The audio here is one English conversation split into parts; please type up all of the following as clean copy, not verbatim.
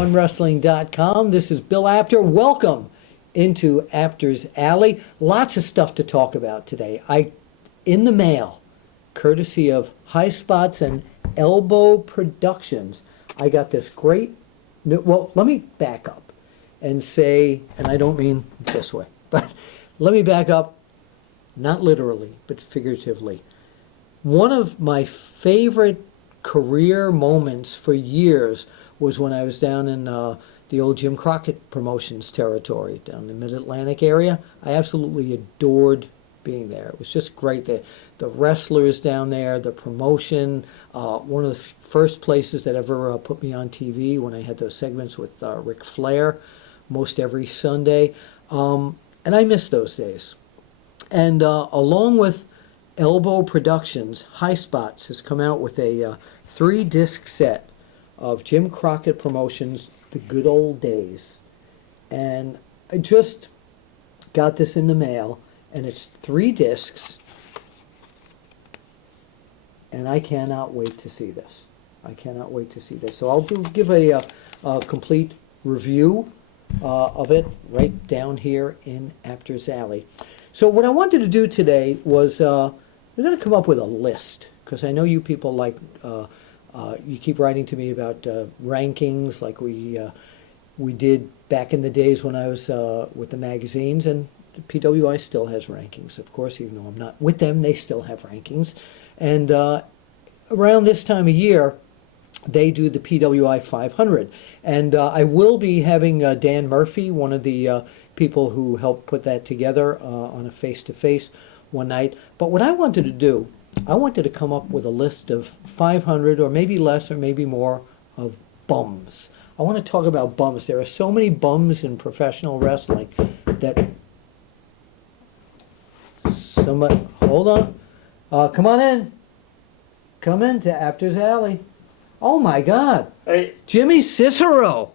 OneWrestling.com. This is Bill Apter. Welcome into Apter's Alley. Lots of stuff to talk about today. In the mail, courtesy of High Spots and Elbow Productions, I got this great new, well, let me back up and say, and I don't mean this way, but let me back up, not literally, but figuratively. One of my favorite career moments for years was when I was down in the old Jim Crockett Promotions territory, down in the Mid-Atlantic area. I absolutely adored being there. It was just great. The wrestlers down there, the promotion, one of the first places that ever put me on TV when I had those segments with Ric Flair most every Sunday. And I miss those days. And along with Elbow Productions, High Spots has come out with a 3-disc set of Jim Crockett Promotions, The Good Old Days. And I just got this in the mail, and it's 3 discs, and I cannot wait to see this. I cannot wait to see this. So I'll give a complete review of it right down here in Apter's Alley. So what I wanted to do today was we're going to come up with a list, because I know you people like, you keep writing to me about rankings like we did back in the days when I was with the magazines, and the PWI still has rankings, of course, even though I'm not with them, they still have rankings. And around this time of year, they do the PWI 500. And I will be having Dan Murphy, one of the people who helped put that together, on a face-to-face one night. But what I wanted to do, I wanted to come up with a list of 500 or maybe less or maybe more of bums. I want to talk about bums. There are so many bums in professional wrestling that somebody, hold on. Come on in. Come into Apter's Alley. Oh my God. Hey. Jimmy Cicero,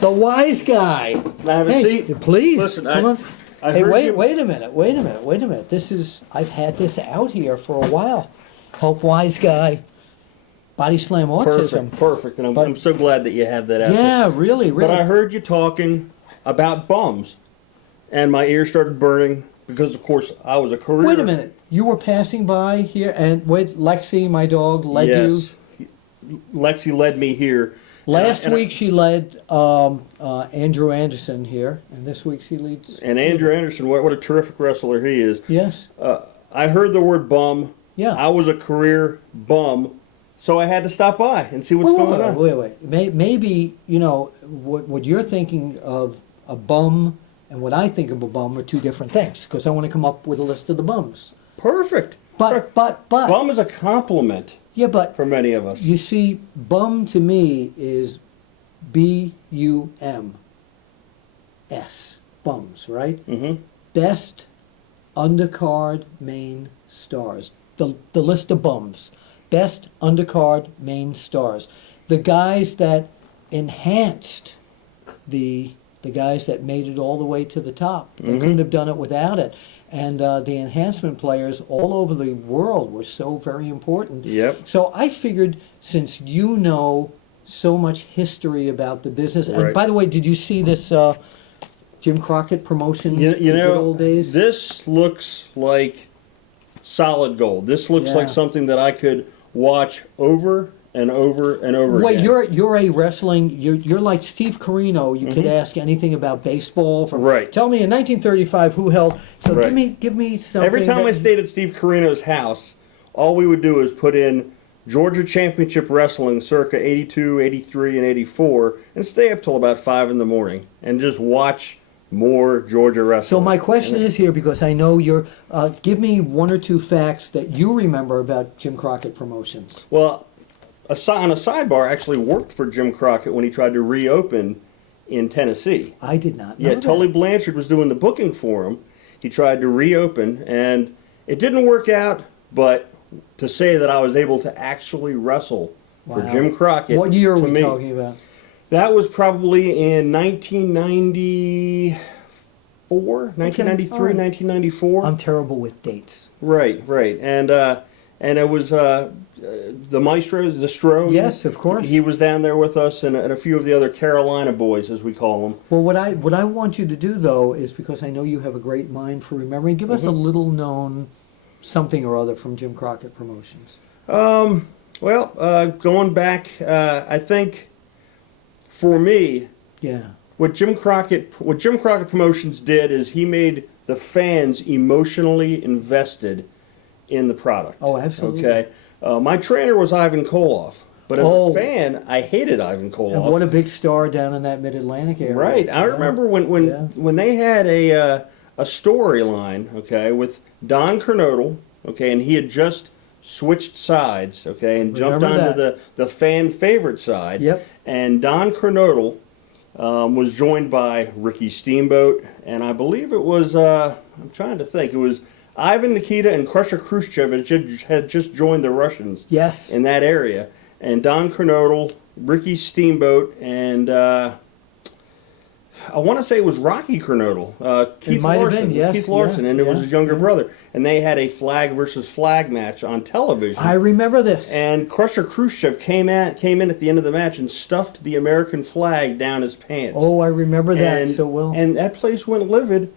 the wise guy. Can I have a seat? Please. Listen, come on. Hey, wait a minute. This is, I've had this out here for a while. Help Wiseguy Body Slam Autism. Perfect. And I'm so glad that you have that out there. Yeah, really. But I heard you talking about bums, and my ears started burning because, of course, I was a career... Wait a minute. You were passing by here, and Lexi, my dog, led you? Yes. Lexi led me here. Last week she led Andrew Anderson here, and this week she leads... And Andrew Anderson, what a terrific wrestler he is. Yes. I heard the word bum. Yeah. I was a career bum, so I had to stop by and see what's going on. Wait. Maybe, you know, what you're thinking of a bum and what I think of a bum are two different things, because I want to come up with a list of the bums. Perfect. But... Bum is a compliment. Yeah, but... For many of us. You see, bum to me is B.U.M.S. Bums, right? Mm-hmm. Best undercard main stars. The list of bums. Best undercard main stars. The guys that enhanced the guys that made it all the way to the top. They couldn't have done it without it. And the enhancement players all over the world were so very important. Yep. So I figured, since you know so much history about the business, and by the way, did you see this Jim Crockett Promotions, you the know, good old days? This looks like solid gold. This looks like something that I could watch over and over and over again. You're a wrestling, you're like Steve Carino. You could ask anything about baseball. Tell me in 1935 who held. So give me something. Every time I stayed at Steve Carino's house, all we would do is put in Georgia Championship Wrestling circa 82, 83, and 84 and stay up till about 5 in the morning and just watch more Georgia wrestling. So my question is here, because I know you're, give me one or two facts that you remember about Jim Crockett Promotions. Well, on a sidebar, actually worked for Jim Crockett when he tried to reopen in Tennessee. I did not know that. Tully Blanchard was doing the booking for him. He tried to reopen, and it didn't work out, but to say that I was able to actually wrestle for Jim Crockett... What year are we talking about? That was probably in 1994, 1993, 1994. I'm terrible with dates. Right. And and it was the Maestro, the Stro. Yes, of course. He was down there with us, and a few of the other Carolina boys, as we call them. Well, what I want you to do, though, is because I know you have a great mind for remembering, give us a little known something or other from Jim Crockett Promotions. Well, going back, I think for me, Yeah. what Jim Crockett Promotions did is he made the fans emotionally invested in the product. Oh, absolutely. Okay. My trainer was Ivan Koloff, but as Oh. a fan, I hated Ivan Koloff. And what a big star down in that Mid-Atlantic area. Right. I Yeah. remember Yeah. when they had a storyline, okay, with Don Kernodle, okay, and he had just switched sides, okay, and jumped Remember onto that. the fan favorite side. Yep. And Don Kernodle was joined by Ricky Steamboat, and I believe it was, I'm trying to think, it was Ivan Nikita and Crusher Khrushchev had just joined the Russians Yes. in that area. And Don Kernodle, Ricky Steamboat, and I want to say it was Rocky Kernodle, Keith might have Larson, been, yes, Keith Larson, yeah, and it was yeah, his younger yeah. brother. And they had a flag versus flag match on television. I remember this. And Crusher Khrushchev came in at the end of the match and stuffed the American flag down his pants. Oh, I remember that and, so well. And that place went livid.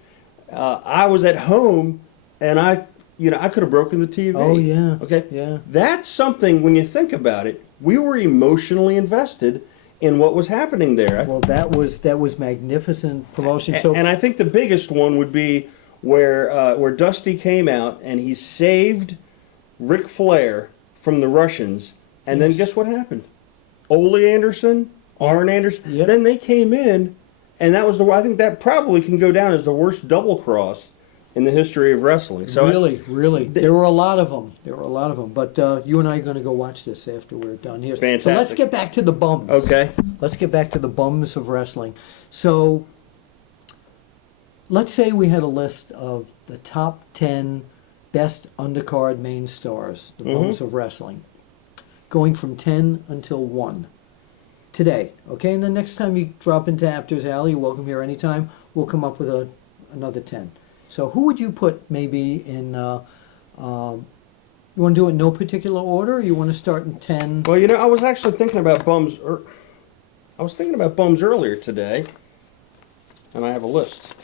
I was at home, and I could have broken the TV. Oh, yeah. Okay. Yeah. That's something, when you think about it, we were emotionally invested in what was happening there. Well, that was magnificent promotion. So And I think the biggest one would be where Dusty came out and he saved Ric Flair from the Russians, and then Yes. guess what happened? Ole Anderson, Arn Anderson, Yep. then they came in, and that was I think that probably can go down as the worst double cross in the history of wrestling. So really, there were a lot of them. But you and I are going to go watch this after we're done here. So let's Fantastic. get back to the bums. Okay. Let's get back to the bums of wrestling. So let's say we had a list of the top 10 best undercard main stars, the bums of wrestling, going from 10 until 1 today. Okay, and then next time you drop into Apter's Alley, you're welcome here anytime. We'll come up with another 10. So who would you put maybe in, you want to do it in no particular order, or you want to start in 10? Well, I was actually thinking about bums. I was thinking about bums earlier today, and I have a list.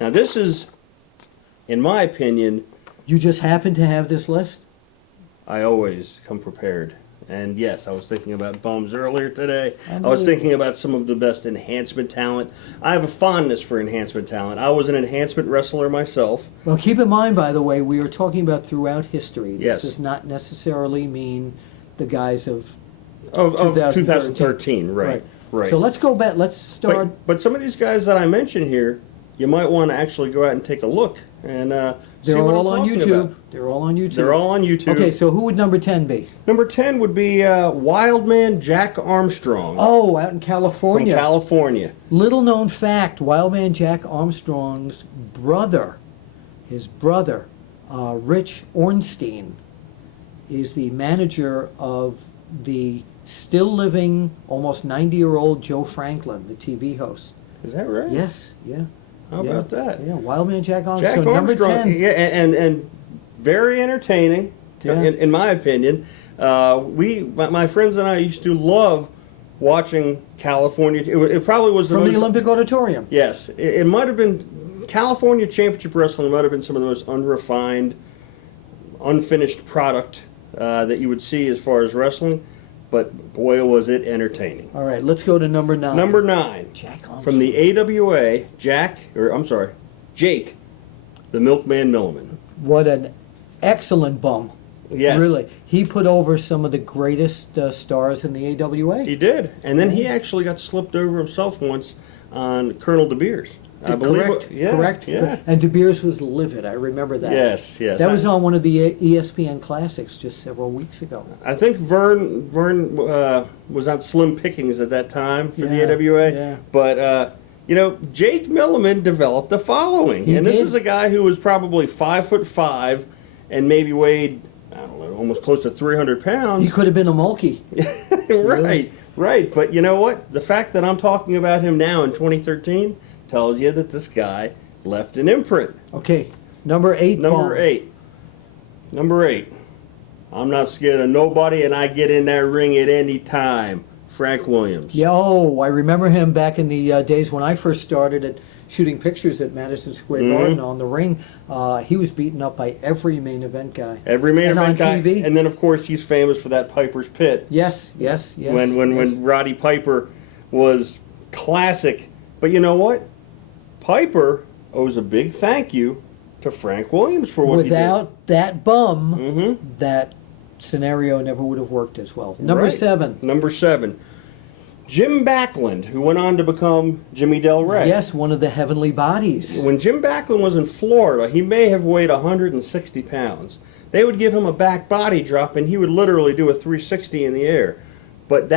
Now, this is, in my opinion, You just happen to have this list? I always come prepared. And yes, I was thinking about bums earlier today. I was Unbelievable. thinking about some of the best enhancement talent. I have a fondness for enhancement talent. I was an enhancement wrestler myself. Well, keep in mind, by the way, we are talking about throughout history. This Yes. does not necessarily mean the guys of Of 2013. 2013, right. So let's go back. Let's start. But some of these guys that I mentioned here, you might want to actually go out and take a look and see They're what all I'm on talking YouTube. about. They're all on YouTube. They're all on YouTube. Okay, so who would number 10 be? Number 10 would be Wildman Jack Armstrong Oh, out in from California. California. Little known fact, Wildman Jack Armstrong's brother, Rich Ornstein, is the manager of the still living, almost 90-year-old Joe Franklin, the TV host. Is that right? Yes, yeah. How yeah. about that? Yeah, Wildman Jack Armstrong. Jack So number Armstrong, 10. yeah, and very entertaining, Yeah. in my opinion. My friends and I used to love watching California. It probably was the From most, the Olympic Auditorium. Yes, it might have been California Championship Wrestling. Might have been some of the most unrefined, unfinished product that you would see as far as wrestling. But boy, was it entertaining. All right, let's go to number 9. Number 9. Jack Armstrong. From the AWA, Jake, the Milkman Milliman. What an excellent bum. Yes. Really. He put over some of the greatest stars in the AWA. He did. And then he actually got slipped over himself once on Colonel De Beers. I believe. Correct. Yeah, Correct. Yeah. And De Beers was livid. I remember that. Yes, yes. That was on one of the ESPN Classics just several weeks ago. I think Vern was on Slim Pickings at that time for Yeah, the AWA. yeah. But, Jake Milliman developed a following. He and this did. is a guy who was probably 5'5" and maybe weighed, I don't know, almost close to 300 pounds. He could have been a mulkey. Right. But you know what? The fact that I'm talking about him now in 2013 tells you that this guy left an imprint. Okay, number 8 Number bum. 8. Number 8. I'm not scared of nobody, and I get in that ring at any time. Frank Williams. Yeah, oh, I remember him back in the days when I first started at shooting pictures at Madison Square Garden on the ring. He was beaten up by every main event guy. Every main and event on guy. TV. And then, of course, he's famous for that Piper's Pit. Yes. When Roddy Piper was classic. But you know what? Piper owes a big thank you to Frank Williams for what he did. Without that bum, that scenario never would have worked as well. Number 7. Number 7. Jim Backlund, who went on to become Jimmy Del Rey. Yes, one of the heavenly bodies. When Jim Backlund was in Florida, he may have weighed 160 pounds. They would give him a back body drop, and he would literally do a 360 in the air. But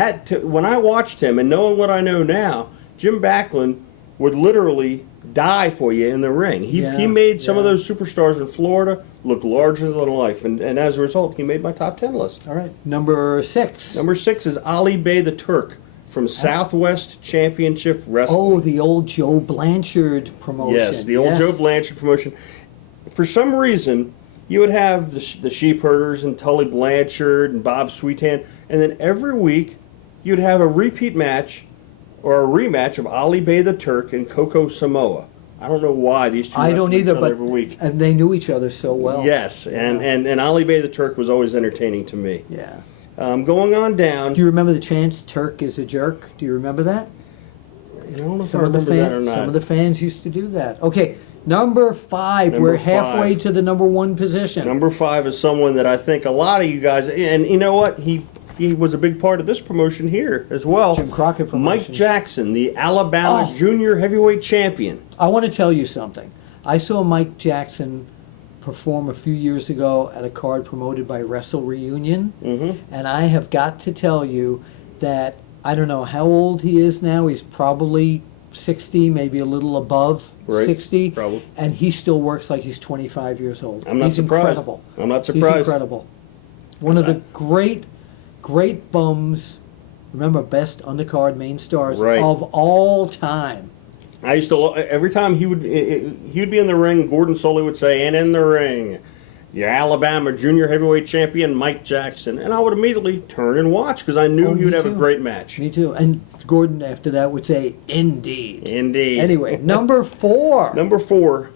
when I watched him, and knowing what I know now, Jim Backlund would literally die for you in the ring. He made some of those superstars in Florida look larger than life, and as a result, he made my top 10 list. All right, number 6. Number 6 is Ali Bey the Turk from Southwest Championship Wrestling. Oh, the old Joe Blanchard promotion. Yes, the old Joe Blanchard promotion. For some reason, you would have the Sheep Herders and Tully Blanchard and Bob Sweetan, and then every week you'd have a repeat match or a rematch of Ali Bey the Turk and Coco Samoa. I don't know why these two I don't either, but every week. And they knew each other so well. Yes, and Ali Bey the Turk was always entertaining to me. Yeah. Going on down. Do you remember the chants, Turk is a jerk? Do you remember that? I don't know if I remember that or not. Some of the fans used to do that. Okay, number 5. Number We're halfway 5. to the number 1 position. Number 5 is someone that I think a lot of you guys, and you know what? He was a big part of this promotion here as well. Jim Crockett Promotions. Mike Jackson, the Alabama Junior Heavyweight Champion. I want to tell you something. I saw Mike Jackson perform a few years ago at a card promoted by Wrestle Reunion, and I have got to tell you that I don't know how old he is now. He's probably 60, maybe a little above 60, probably. And he still works like he's 25 years old. I'm not He's surprised. Incredible. I'm not surprised. He's incredible. One of the great bums. Remember, best undercard main stars of all time. I used to every time he would be in the ring. Gordon Soley would say, "And in the ring, your Alabama Junior Heavyweight Champion Mike Jackson," and I would immediately turn and watch because I knew he would have a great match. Me too. And Gordon after that would say, "Indeed." Indeed. Anyway, number 4. Number 4,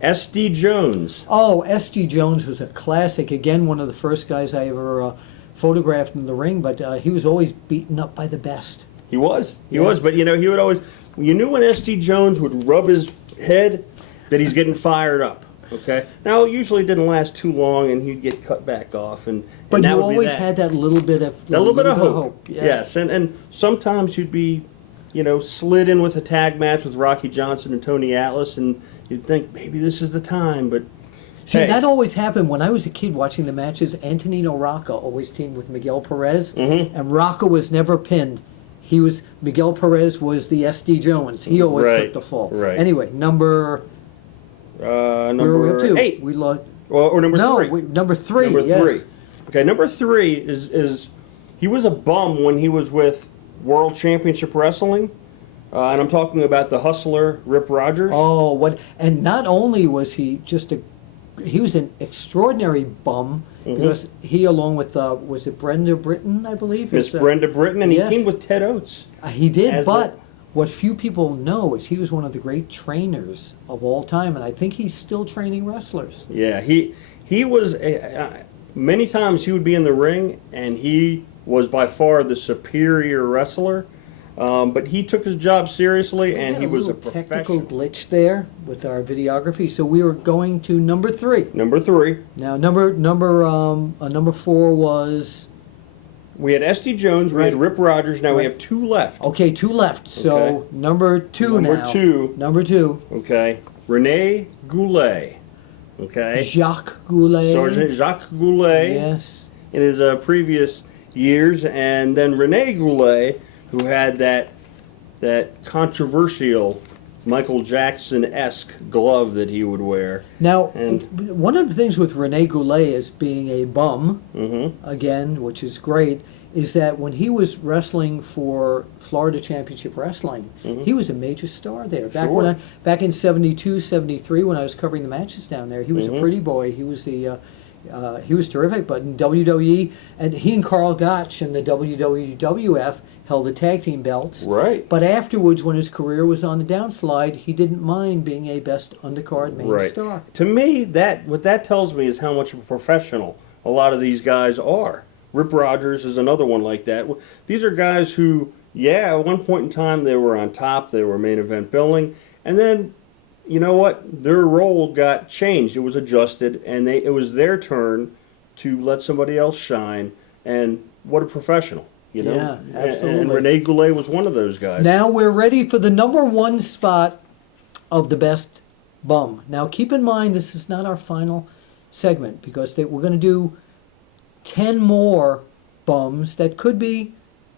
S.D. Jones. Oh, S.D. Jones was a classic. Again, one of the first guys I ever photographed in the ring, but he was always beaten up by the best. He was, but you know, he would always. You knew when S.D. Jones would rub his head that he's getting fired up. Okay. Now, it usually didn't last too long, and he'd get cut back off, but you always had that little bit of hope. Yeah. Yes, and sometimes you'd be, slid in with a tag match with Rocky Johnson and Tony Atlas, and you'd think maybe this is the time, but. See, that always happened when I was a kid watching the matches. Antonino Rocca always teamed with Miguel Perez, and Rocca was never pinned. Miguel Perez was the S.D. Jones. He always took the fall. Right. Anyway, number 8. We lost. Or number 3. No, number 3. Number yes. 3. Okay, number 3 is he was a bum when he was with World Championship Wrestling. And I'm talking about the Hustler, Rip Rogers. Oh, what? And not only was he he was an extraordinary bum because he, along with was it Brenda Britton, I believe? Miss Brenda Britton, and he teamed with Ted Oates. He did, but what few people know is he was one of the great trainers of all time, and I think he's still training wrestlers. Yeah, he was many times he would be in the ring, and he was by far the superior wrestler. But he took his job seriously, and he was a professional. Technical glitch there with our videography. So we were going to number 3. Number 3. Now number 4 was. We had S.D. Jones. We had Rip Rogers. Now we have 2 left. Okay, 2 left. So number 2 now. Number 2. Okay. Rene Goulet. Okay. Jacques Goulet. Sergeant Jacques Goulet. Yes. In his previous years, and then Rene Goulet, who had that controversial Michael Jackson-esque glove that he would wear. Now, one of the things with Rene Goulet is being a bum, again, which is great, is that when he was wrestling for Florida Championship Wrestling, he was a major star there. Back in 72, 73, when I was covering the matches down there, he was a pretty boy. He was the He was terrific, but in WWE, and he and Carl Gotch in the WWF held the tag team belts. Right. But afterwards, when his career was on the downslide, he didn't mind being a best undercard main star. To me, what that tells me is how much of a professional a lot of these guys are. Rip Rogers is another one like that. These are guys who, yeah, at one point in time they were on top, they were main event billing, and then, you know what, their role got changed. It was adjusted, and it was their turn to let somebody else shine, and what a professional. You know? Yeah, absolutely. And Rene Goulet was one of those guys. Now we're ready for the #1 spot of the best bum. Now keep in mind this is not our final segment because we're going to do 10 more bums that could be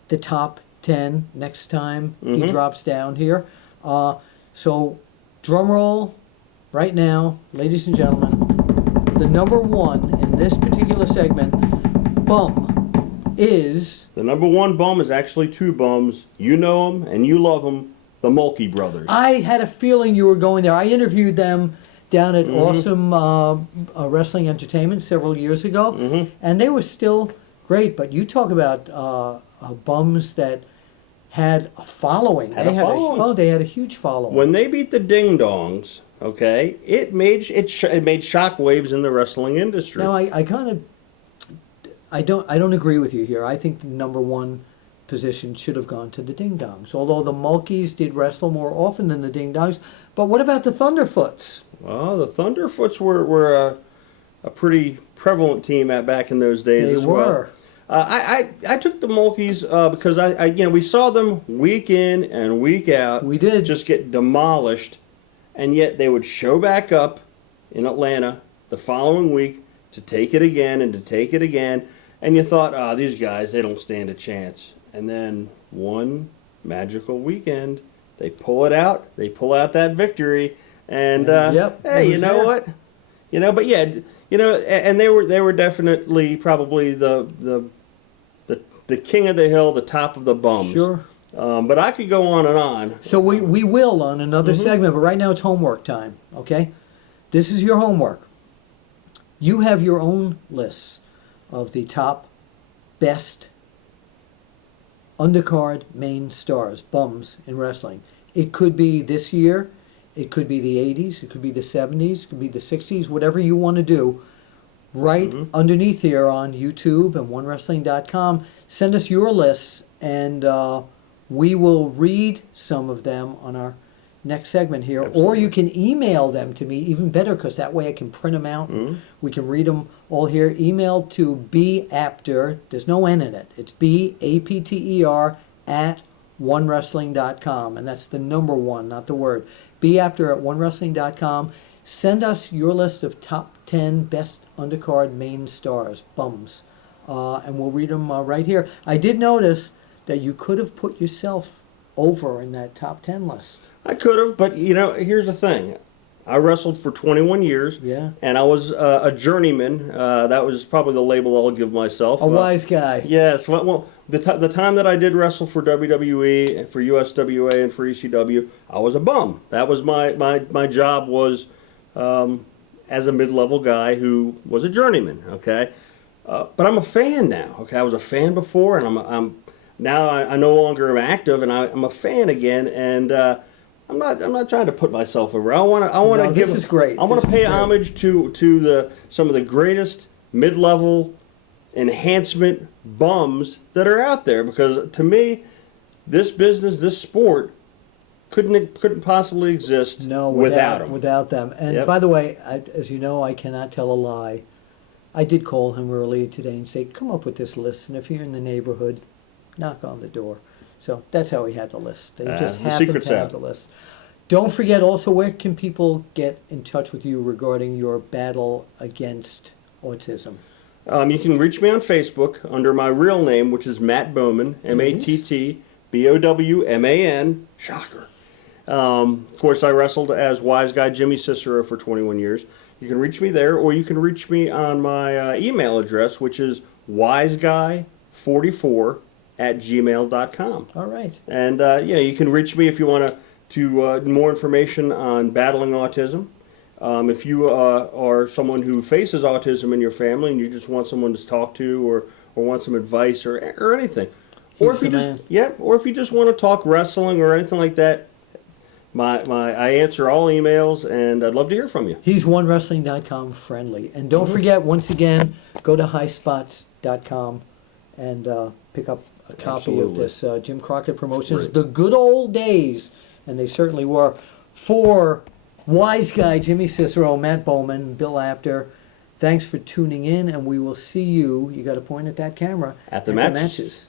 the top 10 next time he drops down here. So drum roll right now, ladies and gentlemen. The #1 in this particular segment, bum, is... The #1 bum is actually two bums. You know them and you love them, the Mulkey brothers. I had a feeling you were going there. I interviewed them down at Awesome Wrestling Entertainment several years ago, and they were still great. But you talk about bums that had a following. They had a huge following. When they beat the Ding Dongs, okay, it made shockwaves in the wrestling industry. Now I don't agree with you here. I think the #1 position should have gone to the Ding Dongs. Although the Mulkeys did wrestle more often than the Ding Dongs. But what about the Thunderfoots? Well, the Thunderfoots were a pretty prevalent team back in those days as well. They were. I took the Mulkeys because we saw them week in and week out. We did. Just get demolished, and yet they would show back up in Atlanta the following week to take it again and to take it again. And you thought, these guys, they don't stand a chance. And then one magical weekend, they pull it out. They pull out that victory. And, hey, you know what? But yeah, and they were definitely probably the king of the hill, the top of the bums. Sure. But I could go on and on. So we will on another segment, but right now it's homework time, okay? This is your homework. You have your own lists of the top best undercard main stars, bums in wrestling. It could be this year, it could be the 80s, it could be the 70s, it could be the 60s, whatever you want to do. Right underneath here on YouTube and OneWrestling.com, send us your lists and we will read some of them on our next segment here. Absolutely. Or you can email them to me, even better, because that way I can print them out. We can read them all here. Email to Apter. There's no N in it. It's BAPTER at OneWrestling.com. And that's the #1, not the word. Apter at OneWrestling.com. Send us your list of top 10 best undercard main stars, bums. And we'll read them right here. I did notice that you could have put yourself over in that top 10 list. I could have, but here's the thing. I wrestled for 21 years, and I was a journeyman. That was probably the label I'll give myself. A wise guy. Yes. Well, the time that I did wrestle for WWE, for USWA, and for ECW, I was a bum. That was my job was as a mid-level guy who was a journeyman. Okay, but I'm a fan now. Okay, I was a fan before, and I'm now I no longer am active, and I'm a fan again, and. I'm not trying to put myself over. I want to give. This is great. I want to pay homage to some of the greatest mid-level enhancement bums that are out there, because to me, this business, this sport, couldn't possibly exist without them. Without them. And by the way, as you know, I cannot tell a lie. I did call him earlier today and say, come up with this list, and if you're in the neighborhood, knock on the door. So that's how he had the list. They just happened to have the list. Don't forget also, where can people get in touch with you regarding your battle against autism? You can reach me on Facebook under my real name, which is Matt Bowman, MattBowman. Shocker. Of course, I wrestled as Wiseguy Jimmy Cicero for 21 years. You can reach me there, or you can reach me on my email address, which is wiseguy44@gmail.com. All right. And you can reach me if you want to more information on battling autism. If you are someone who faces autism in your family and you just want someone to talk to, or want some advice or anything, or He's if you the just man. or if you just want to talk wrestling or anything like that, I answer all emails, and I'd love to hear from you. He's onewrestling.com friendly. And don't forget, once again, go to highspots.com and pick up a copy of Absolutely. this Jim Crockett Promotions, Great. The Good Old Days, and they certainly were. For Wiseguy Jimmy Cicero, Matt Bowman, Bill Apter, thanks for tuning in, and we will see you got to point at that camera, At the matches. matches.